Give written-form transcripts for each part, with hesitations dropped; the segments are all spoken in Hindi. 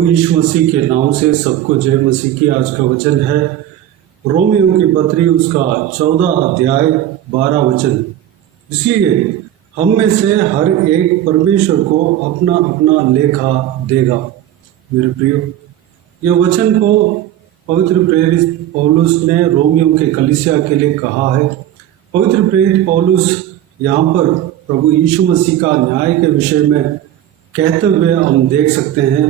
प्रभु यीशु मसीह के नाम से सबको जय मसीह की। आज का वचन है रोमियो की पत्री उसका 14 अध्याय 12 वचन। इसलिए हम में से हर एक परमेश्वर को अपना अपना लेखा देगा। मेरे प्रियो, यह वचन को पवित्र प्रेरित पौलुस ने रोमियो के कलीसिया के लिए कहा है। पवित्र प्रेरित पौलुस यहाँ पर प्रभु यीशु मसीह का न्याय के विषय में कहते हुए हम देख सकते हैं,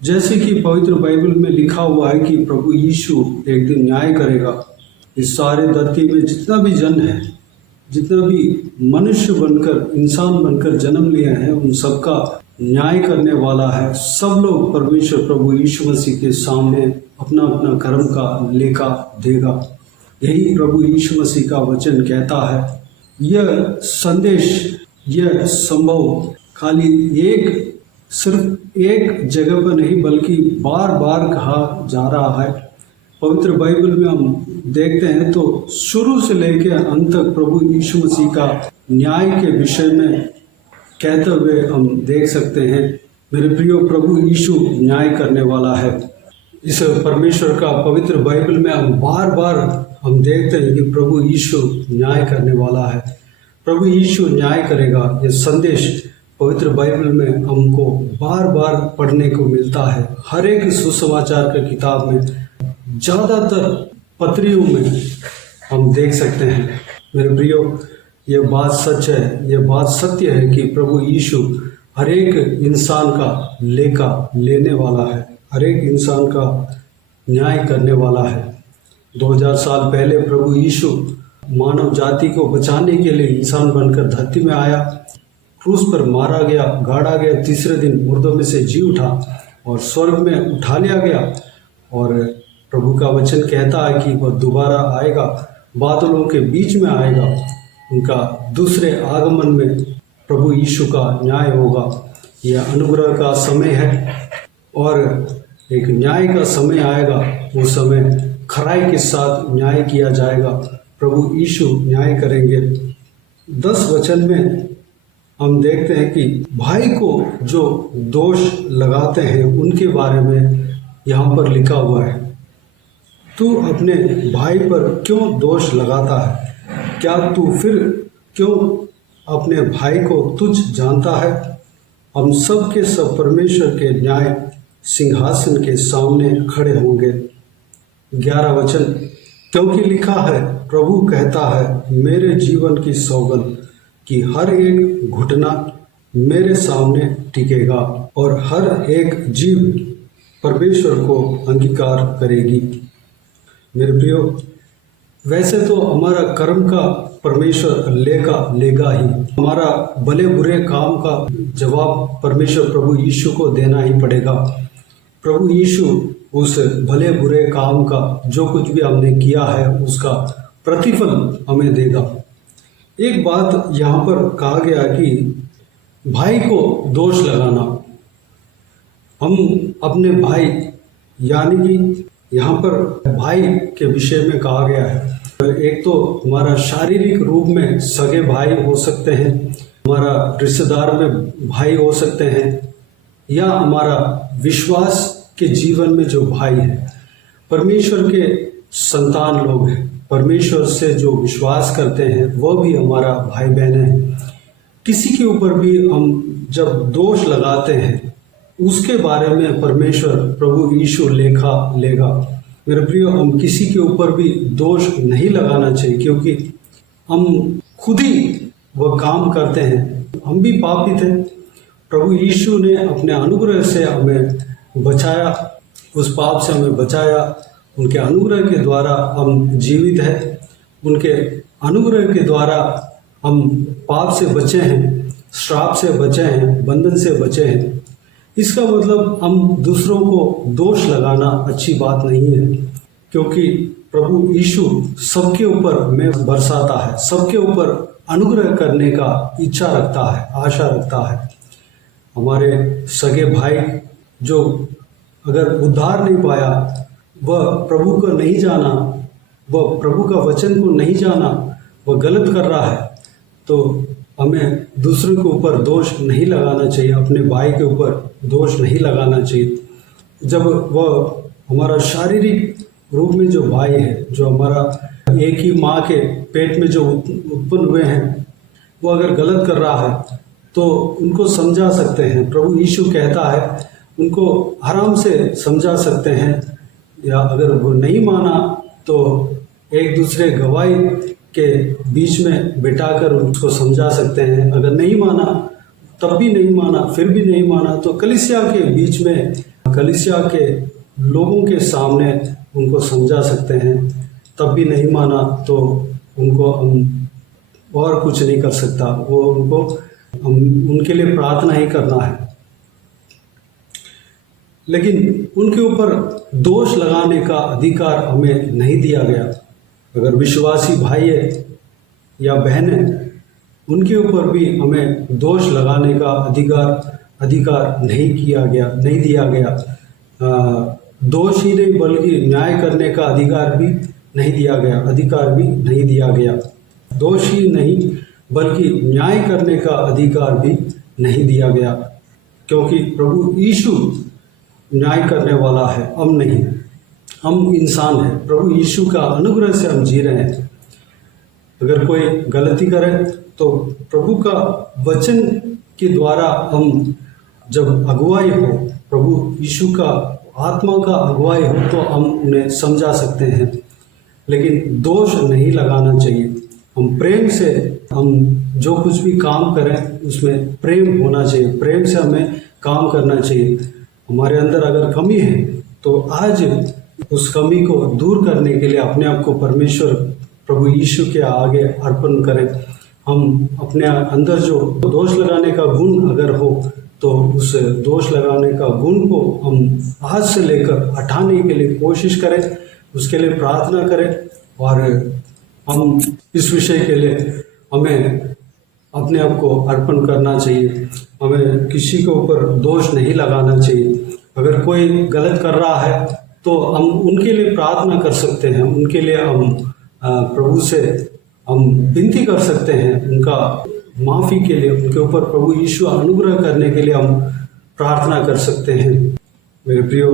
जैसे कि पवित्र बाइबल में लिखा हुआ है कि प्रभु यीशु एक दिन न्याय करेगा। इस सारे धरती में जितना भी जन है, जितना भी मनुष्य बनकर इंसान बनकर जन्म लिए हैं, उन सबका न्याय करने वाला है। सब लोग परमेश्वर प्रभु यीशु मसीह के सामने अपना अपना कर्म का लेखा देगा। यही प्रभु यीशु मसीह का वचन कहता है। यह संदेश, यह संभव खाली सिर्फ एक जगह पर नहीं बल्कि बार बार कहा जा रहा है। पवित्र बाइबल में हम देखते हैं तो शुरू से लेकर अंत तक प्रभु यीशु मसीह का न्याय के विषय में कहते हुए हम देख सकते हैं। मेरे प्रियो, प्रभु यीशु न्याय करने वाला है। इस परमेश्वर का पवित्र बाइबल में हम बार बार हम देखते हैं कि प्रभु यीशु न्याय करने वाला है, प्रभु यीशु न्याय करेगा। यह संदेश पवित्र बाइबल में हमको बार बार पढ़ने को मिलता है। हर एक सुसमाचार के किताब में, ज़्यादातर पत्रियों में हम देख सकते हैं। मेरे प्रियो, यह बात सच है, यह बात सत्य है कि प्रभु यीशु हर एक इंसान का लेखा लेने वाला है, हर एक इंसान का न्याय करने वाला है। 2000 साल पहले प्रभु यीशु मानव जाति को बचाने के लिए इंसान बनकर धरती में आया, क्रूस पर मारा गया, गाड़ा गया, तीसरे दिन मुर्दों में से जी उठा और स्वर्ग में उठा लिया गया। और प्रभु का वचन कहता है कि वह दोबारा आएगा, बादलों के बीच में आएगा। उनका दूसरे आगमन में प्रभु यीशु का न्याय होगा। यह अनुग्रह का समय है और एक न्याय का समय आएगा। वो समय खराई के साथ न्याय किया जाएगा। प्रभु यीशु न्याय करेंगे। 10 वचन में हम देखते हैं कि भाई को जो दोष लगाते हैं उनके बारे में यहाँ पर लिखा हुआ है। तू अपने भाई पर क्यों दोष लगाता है? क्या तू फिर क्यों अपने भाई को तुच्छ जानता है? हम सब के सब परमेश्वर के न्याय सिंहासन के सामने खड़े होंगे। 11 वचन, क्योंकि लिखा है, प्रभु कहता है, मेरे जीवन की सौगंध कि हर एक घुटना मेरे सामने टिकेगा और हर एक जीभ परमेश्वर को अंगीकार करेगी। मेरे प्रियो, वैसे तो हमारा कर्म का परमेश्वर लेगा ही। हमारा भले बुरे काम का जवाब परमेश्वर प्रभु यीशु को देना ही पड़ेगा। प्रभु यीशु उस भले बुरे काम का जो कुछ भी हमने किया है उसका प्रतिफल हमें देगा। एक बात यहाँ पर कहा गया कि भाई को दोष लगाना, हम अपने भाई, यानी कि यहाँ पर भाई के विषय में कहा गया है। एक तो हमारा शारीरिक रूप में सगे भाई हो सकते हैं, हमारा रिश्तेदार में भाई हो सकते हैं, या हमारा विश्वास के जीवन में जो भाई है, परमेश्वर के संतान लोग हैं, परमेश्वर से जो विश्वास करते हैं वह भी हमारा भाई बहन है। किसी के ऊपर भी हम जब दोष लगाते हैं उसके बारे में परमेश्वर प्रभु यीशु लेखा लेगा। मेरे प्रियो, हम किसी के ऊपर भी दोष नहीं लगाना चाहिए, क्योंकि हम खुद ही वह काम करते हैं। हम भी पापी थे। प्रभु यीशु ने अपने अनुग्रह से हमें बचाया, उस पाप से हमें बचाया। उनके अनुग्रह के द्वारा हम जीवित हैं, उनके अनुग्रह के द्वारा हम पाप से बचे हैं, श्राप से बचे हैं, बंधन से बचे हैं। इसका मतलब हम दूसरों को दोष लगाना अच्छी बात नहीं है, क्योंकि प्रभु यीशु सबके ऊपर में बरसाता है, सबके ऊपर अनुग्रह करने का इच्छा रखता है, आशा रखता है। हमारे सगे भाई जो अगर उद्धार नहीं पाया, वह प्रभु को नहीं जाना, वह प्रभु का वचन को नहीं जाना, वह गलत कर रहा है, तो हमें दूसरों के ऊपर दोष नहीं लगाना चाहिए, अपने भाई के ऊपर दोष नहीं लगाना चाहिए। जब वह हमारा शारीरिक रूप में जो भाई है, जो हमारा एक ही माँ के पेट में जो उत्पन्न हुए हैं, वो अगर गलत कर रहा है तो उनको समझा सकते हैं। प्रभु यीशु कहता है उनको आराम से समझा सकते हैं, या अगर वो नहीं माना तो एक दूसरे गवाही के बीच में बिठाकर उसको समझा सकते हैं। अगर नहीं माना तब भी नहीं माना, फिर भी नहीं माना, तो कलीसिया के बीच में, कलीसिया के लोगों के सामने उनको समझा सकते हैं। तब भी नहीं माना तो उनको हम और कुछ नहीं कर सकता, वो उनके लिए प्रार्थना ही करना है। लेकिन उनके ऊपर दोष लगाने का अधिकार हमें नहीं दिया गया। अगर विश्वासी भाई या बहनें, उनके ऊपर भी हमें दोष लगाने का अधिकार नहीं दिया गया। दोष ही नहीं बल्कि न्याय करने का अधिकार भी नहीं दिया गया। दोष ही नहीं बल्कि न्याय करने का अधिकार भी नहीं दिया गया, क्योंकि प्रभु यीशु न्याय करने वाला है, हम नहीं। हम इंसान हैं, प्रभु यीशु का अनुग्रह से हम जी रहे हैं। अगर कोई गलती करे तो प्रभु का वचन के द्वारा हम, जब अगुवाई हो, प्रभु यीशु का आत्मा का अगुवाई हो, तो हम उन्हें समझा सकते हैं। लेकिन दोष नहीं लगाना चाहिए। हम प्रेम से, हम जो कुछ भी काम करें उसमें प्रेम होना चाहिए, प्रेम से हमें काम करना चाहिए। हमारे अंदर अगर कमी है तो आज उस कमी को दूर करने के लिए अपने आप को परमेश्वर प्रभु यीशु के आगे अर्पण करें। हम अपने अंदर जो दोष लगाने का गुण अगर हो तो उस दोष लगाने का गुण को हम आज से लेकर हटाने के लिए कोशिश करें, उसके लिए प्रार्थना करें। और हम इस विषय के लिए हमें अपने आप को अर्पण करना चाहिए। हमें किसी के ऊपर दोष नहीं लगाना चाहिए। अगर कोई गलत कर रहा है तो हम उनके लिए प्रार्थना कर सकते हैं, उनके लिए हम प्रभु से हम विनती कर सकते हैं, उनका माफ़ी के लिए, उनके ऊपर प्रभु यीशु अनुग्रह करने के लिए हम प्रार्थना कर सकते हैं। मेरे प्रियो,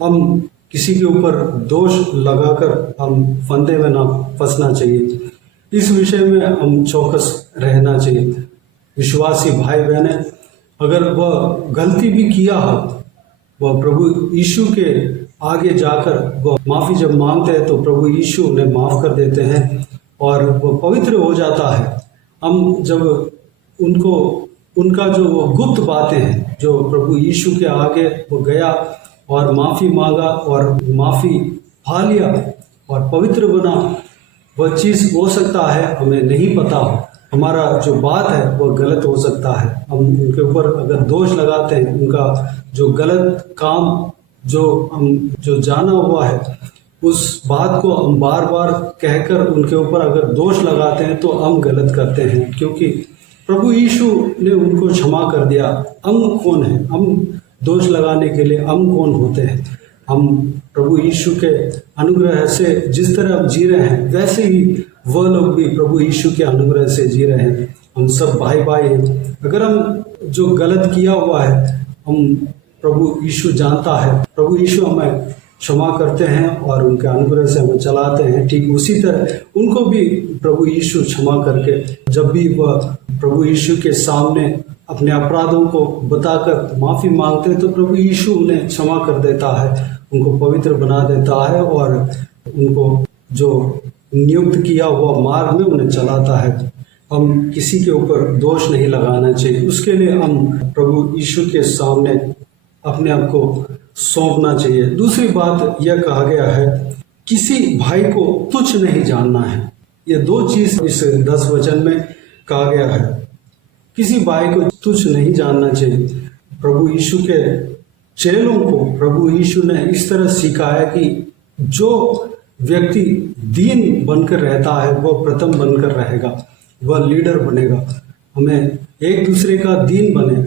हम किसी के ऊपर दोष लगाकर हम फंदे में ना फंसना चाहिए। इस विषय में हम चौकस रहना चाहिए। विश्वासी भाई बहनें, अगर वह गलती भी किया हो, वह प्रभु यीशु के आगे जाकर वह माफ़ी जब मांगते हैं तो प्रभु यीशु उन्हें माफ़ कर देते हैं और वह पवित्र हो जाता है। हम जब उनका जो वो गुप्त बातें हैं, जो प्रभु यीशु के आगे वो गया और माफ़ी मांगा और माफ़ी पा लिया और पवित्र बना, वह चीज़ हो सकता है हमें नहीं पता हो, हमारा जो बात है वह गलत हो सकता है। हम उनके ऊपर अगर दोष लगाते हैं, उनका जो गलत काम जो जाना हुआ है, उस बात को हम बार बार कहकर उनके ऊपर अगर दोष लगाते हैं तो हम गलत करते हैं, क्योंकि प्रभु यीशु ने उनको क्षमा कर दिया। हम कौन हैं? हम दोष लगाने के लिए हम कौन होते हैं? हम प्रभु यीशु के अनुग्रह से जिस तरह हम जी रहे हैं, वैसे ही वह लोग भी प्रभु यीशु के अनुग्रह से जी रहे हैं। हम सब भाई भाई हैं। अगर हम जो गलत किया हुआ है, हम प्रभु यीशु जानता है, प्रभु यीशु हमें क्षमा करते हैं और उनके अनुग्रह से हमें चलाते हैं। ठीक उसी तरह उनको भी प्रभु यीशु क्षमा करके, जब भी वह प्रभु यीशु के सामने अपने अपराधों को बताकर माफ़ी मांगते हैं तो प्रभु यीशु उन्हें क्षमा कर देता है, उनको पवित्र बना देता है और उनको जो नियुक्त किया हुआ मार्ग में उन्हें चलाता है। हम किसी के ऊपर दोष नहीं लगाना चाहिए। उसके लिए हम प्रभु यीशु के सामने अपने आप को सौंपना चाहिए। दूसरी बात यह कहा गया है, किसी भाई को तुच्छ नहीं जानना है। ये दो चीज इस 10 वचन में कहा गया है। किसी भाई को तुच्छ नहीं जानना चाहिए। प्रभु यीशु के चेलों को प्रभु यीशु ने इस तरह सिखाया कि जो व्यक्ति दीन बनकर रहता है वह प्रथम बनकर रहेगा, वह लीडर बनेगा। हमें एक दूसरे का दीन बने,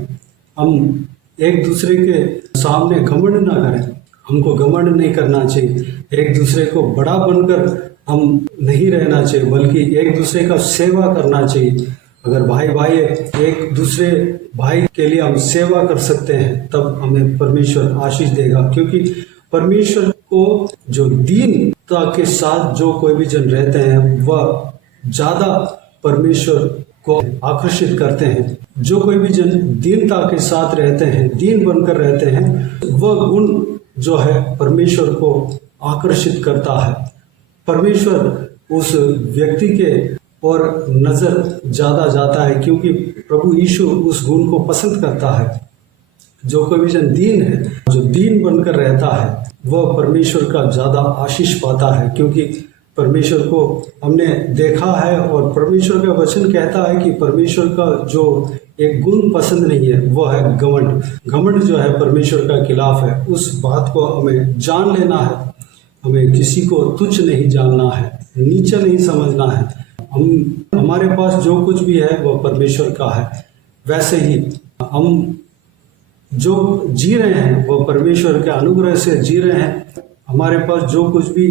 हम एक दूसरे के सामने घमंड ना करें, हमको घमंड नहीं करना चाहिए। एक दूसरे को बड़ा बनकर हम नहीं रहना चाहिए, बल्कि एक दूसरे का सेवा करना चाहिए। अगर भाई भाई एक दूसरे भाई के लिए हम सेवा कर सकते हैं तब हमें परमेश्वर आशीष देगा, क्योंकि परमेश्वर को जो दीनता के साथ जो कोई भी जन रहते हैं वह ज्यादा परमेश्वर को आकर्षित करते हैं। जो कोई भी जन दीनता के साथ रहते हैं, दीन बनकर रहते हैं, वह गुण जो है परमेश्वर को आकर्षित करता है। परमेश्वर उस व्यक्ति के और नजर ज्यादा जाता है, क्योंकि प्रभु यीशु उस गुण को पसंद करता है। जो कोई भी जन दीन है, जो दीन बनकर रहता है, वह परमेश्वर का ज्यादा आशीष पाता है, क्योंकि परमेश्वर को हमने देखा है और परमेश्वर का वचन कहता है कि परमेश्वर का जो एक गुण पसंद नहीं है वह है घमंड। घमंड जो है परमेश्वर का खिलाफ है। उस बात को हमें जान लेना है। हमें किसी को तुच्छ नहीं जानना है, नीचा नहीं समझना है। हमारे पास जो कुछ भी है वह परमेश्वर का है। वैसे ही हम जो जी रहे हैं वह परमेश्वर के अनुग्रह से जी रहे हैं। हमारे पास जो कुछ भी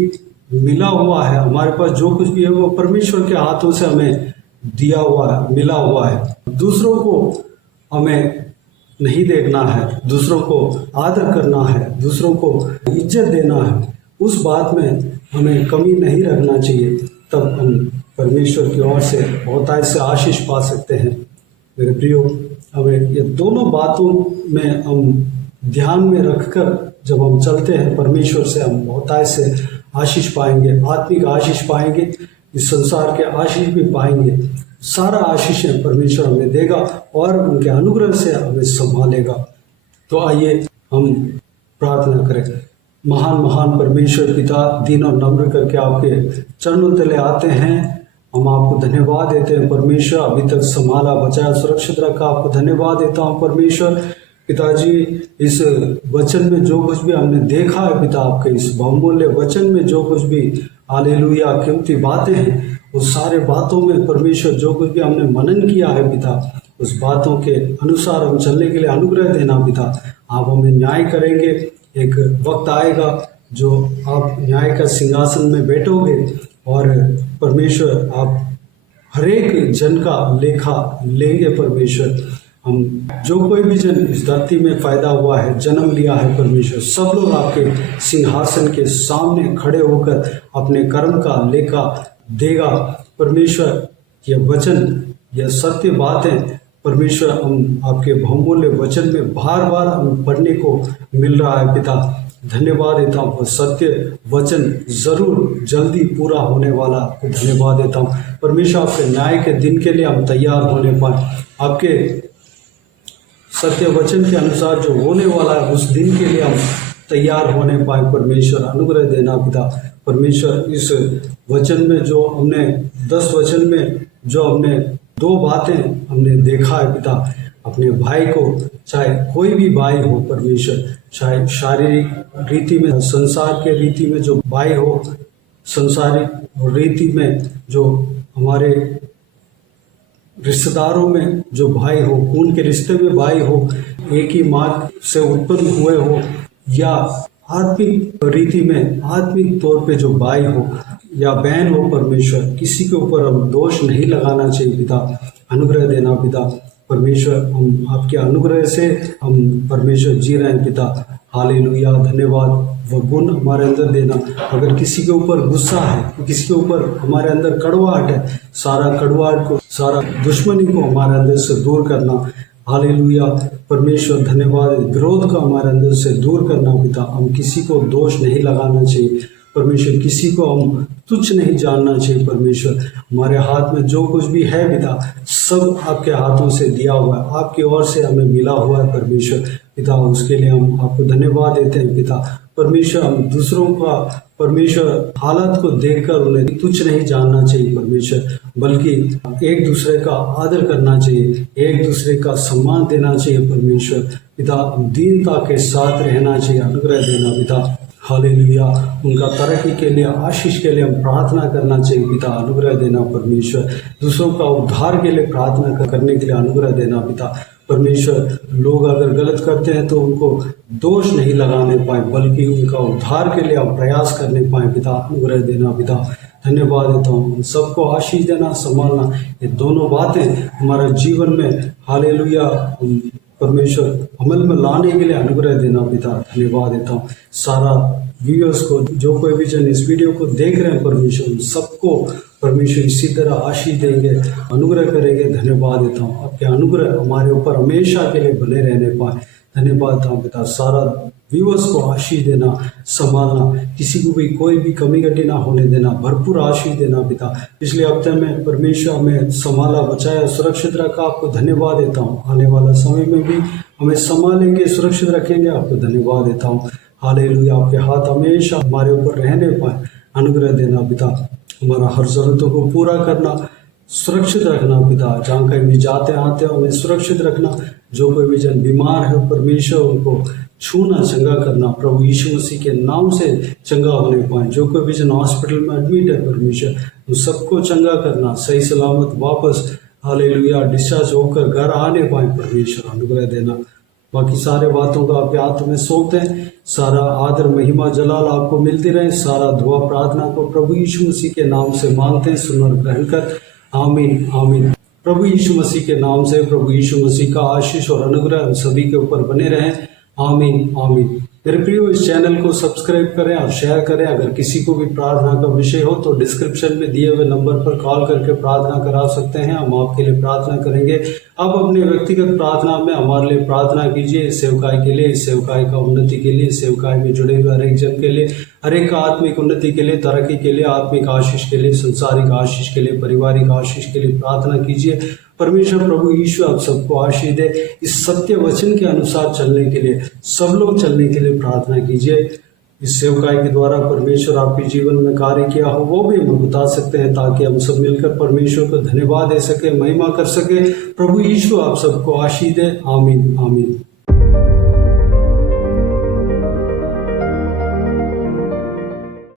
मिला हुआ है, हमारे पास जो कुछ भी है वो परमेश्वर के हाथों से हमें दिया हुआ है, मिला हुआ है। दूसरों को हमें नहीं देखना है, दूसरों को आदर करना है, दूसरों को इज्जत देना है, उस बात में हमें कमी नहीं रखना चाहिए। तब हम परमेश्वर की ओर से बहुतायत से आशीष पा सकते हैं। मेरे प्रियो, हमें ये दोनों बातों में हम ध्यान में रखकर जब हम चलते हैं परमेश्वर से, हम बहुतायत से आशीष पाएंगे, आत्मिक आशीष पाएंगे, इस संसार के आशीष भी पाएंगे। सारा आशीष परमेश्वर हमें देगा और उनके अनुग्रह से हमें संभालेगा। तो आइए हम प्रार्थना करें। महान महान परमेश्वर पिता, दीन और नम्र करके आपके चरणों तले आते हैं। हम आपको धन्यवाद देते हैं परमेश्वर, अभी तक संभाला, बचाया, सुरक्षित रखा। आपको धन्यवाद देता हूँ परमेश्वर। पिताजी, इस वचन में जो कुछ भी हमने देखा है पिता, आपके इस बहुमूल्य वचन में जो कुछ भी हालेलुया कीमती बातें हैं, उस सारे बातों में परमेश्वर जो कुछ भी हमने मनन किया है पिता, उस बातों के अनुसार हम चलने के लिए अनुग्रह देना पिता। आप हमें न्याय करेंगे। एक वक्त आएगा जो आप न्याय का सिंहासन में बैठोगे और परमेश्वर आप हरेक जन का लेखा लेंगे परमेश्वर। हम जो कोई भी जन इस धरती में पैदा हुआ है, जन्म लिया है परमेश्वर, सब लोग आपके सिंहासन के सामने खड़े होकर अपने कर्म का लेखा देगा परमेश्वर। यह वचन, यह सत्य बातें परमेश्वर हम आपके बहुमूल्य वचन में बार बार हम पढ़ने को मिल रहा है पिता। धन्यवाद देता हूँ। वह सत्य वचन जरूर जल्दी पूरा होने वाला, आपको धन्यवाद देता हूँ परमेश्वर। आपके न्याय के दिन के लिए हम तैयार होने पाए, आपके सत्य वचन के अनुसार जो होने वाला है उस दिन के लिए हम तैयार होने पाए परमेश्वर। अनुग्रह देना पिता परमेश्वर। इस वचन में जो हमने 10 वचन में जो हमने 2 बातें हमने देखा है पिता, अपने भाई को, चाहे कोई भी भाई हो परमेश्वर, चाहे शारीरिक रीति में, संसार के रीति में जो भाई हो, संसारिक रीति में जो हमारे रिश्तेदारों में जो भाई हो, खून के रिश्ते में भाई हो, एक ही माँ से उत्पन्न हुए हो, या आत्मिक रीति में, आत्मिक तौर पे जो भाई हो या बहन हो परमेश्वर, किसी के ऊपर हम दोष नहीं लगाना चाहिए पिता। अनुग्रह देना पिता परमेश्वर। हम आपके अनुग्रह से हम परमेश्वर जी रहे हैं पिता। हालेलुया, धन्यवाद। वह गुण हमारे अंदर देना। अगर किसी के ऊपर गुस्सा है, किसी के ऊपर हमारे अंदर कड़वाहट है, सारा कड़वाहट को, सारा दुश्मनी को हमारे अंदर से दूर करना। हालेलुया परमेश्वर, धन्यवाद। विरोध को हमारे अंदर से दूर करना पिता। हम किसी को दोष नहीं लगाना चाहिए परमेश्वर, किसी को हम तुच्छ नहीं जानना चाहिए परमेश्वर। हमारे हाथ में जो कुछ भी है पिता, सब आपके हाथों से दिया हुआ है, आपकी ओर से हमें मिला हुआ है परमेश्वर पिता। उसके लिए हम आपको धन्यवाद देते हैं पिता परमेश्वर। हम दूसरों का परमेश्वर हालत को देखकर उन्हें तुच्छ नहीं जानना चाहिए परमेश्वर, बल्कि एक दूसरे का आदर करना चाहिए, एक दूसरे का सम्मान देना चाहिए परमेश्वर पिता। दीनता के साथ रहना चाहिए। अनुग्रह देना पिता। हालेलुया। उनका तरक्की के लिए, आशीष के लिए हम प्रार्थना करना चाहिए पिता। अनुग्रह देना परमेश्वर। दूसरों का उद्धार के लिए प्रार्थना करने के लिए अनुग्रह देना पिता परमेश्वर लोग अगर गलत करते हैं तो उनको दोष नहीं लगाने पाए, बल्कि उनका उद्धार के लिए आप प्रयास करने पाए। पिता अनुग्रह देना। पिता धन्यवाद देता हूँ। सबको आशीष देना, संभालना, ये दोनों बातें हमारे जीवन में हालेलुया परमेश्वर अमल में लाने के लिए अनुग्रह देना। पिता धन्यवाद देता हूँ। सारा व्यूअर्स को, जो कोई भी जन इस वीडियो को देख रहे हैं परमेश्वर, सबको परमेश्वर इसी तरह आशीष देंगे, अनुग्रह करेंगे। धन्यवाद देता हूँ। आपके अनुग्रह हमारे ऊपर हमेशा के लिए बने रहने पाए। धन्यवाद देता हूँ पिता। सारा व्यूअर्स को आशीष देना, संभालना, किसी को भी कोई भी कमी घटी ना होने देना, भरपूर आशीष देना। पिता पिछले हफ्ते में परमेश्वर हमें संभाला, बचाया, सुरक्षित रखा। आपको धन्यवाद देता हूँ। आने वाला समय में भी हमें संभालेंगे, सुरक्षित रखेंगे। आपको धन्यवाद देता हूँ। हालेलुया। आपके हाथ हमेशा हमारे ऊपर रहने पाए। अनुग्रह देना पिता। हमारा हर जरूरतों को पूरा करना, सुरक्षित रखना। पिता जहाँ कहीं भी जाते आते हो हमें सुरक्षित रखना। जो कोई भी जन बीमार है परमेश्वर उनको छूना, चंगा करना। प्रभु यीशु मसीह के नाम से चंगा होने पाए। जो कोई भी जन हॉस्पिटल में एडमिट है परमेश्वर उन सबको चंगा करना, सही सलामत वापस हालेलुया डिस्चार्ज होकर घर आने पाए। परमेश्वर अनुग्रह देना। बाकी सारे बातों का आपके हाथ में सौंपते हैं। सारा आदर महिमा जलाल आपको मिलती रहे। सारा दुआ प्रार्थना को प्रभु यीशु मसीह के नाम से मांगते हैं, सुन और ग्रहण कर। आमीन आमीन। प्रभु यीशु मसीह के नाम से प्रभु यीशु मसीह का आशीष और अनुग्रह हम सभी के ऊपर बने रहे। आमीन आमीन। मेरे प्रियो, इस चैनल को सब्सक्राइब करें और शेयर करें। अगर किसी को भी प्रार्थना का विषय हो तो डिस्क्रिप्शन में दिए हुए नंबर पर कॉल करके प्रार्थना करा सकते हैं। हम आपके लिए प्रार्थना करेंगे। आप अपने व्यक्तिगत प्रार्थना में हमारे लिए प्रार्थना कीजिए। इस सेवकाई के लिए, इस सेवकाई का उन्नति के लिए, सेवकाई में जुड़े हुए हर एक जन के लिए, हर एक आत्मिक उन्नति के लिए, तरक्की के लिए, आत्मिक आशीष के लिए, संसारिक आशीष के लिए, पारिवारिक आशीष के लिए प्रार्थना कीजिए। परमेश्वर प्रभु यीशु आप सबको आशीष दे। इस सत्य वचन के अनुसार चलने के लिए, सब लोग चलने के लिए प्रार्थना कीजिए। इस सेवकाई के द्वारा परमेश्वर आपके जीवन में कार्य किया हो वो भी हम बता सकते हैं, ताकि हम सब मिलकर परमेश्वर को धन्यवाद दे सके, महिमा कर सके। प्रभु यीशु आप सबको आशीष दे। आमीन आमीन।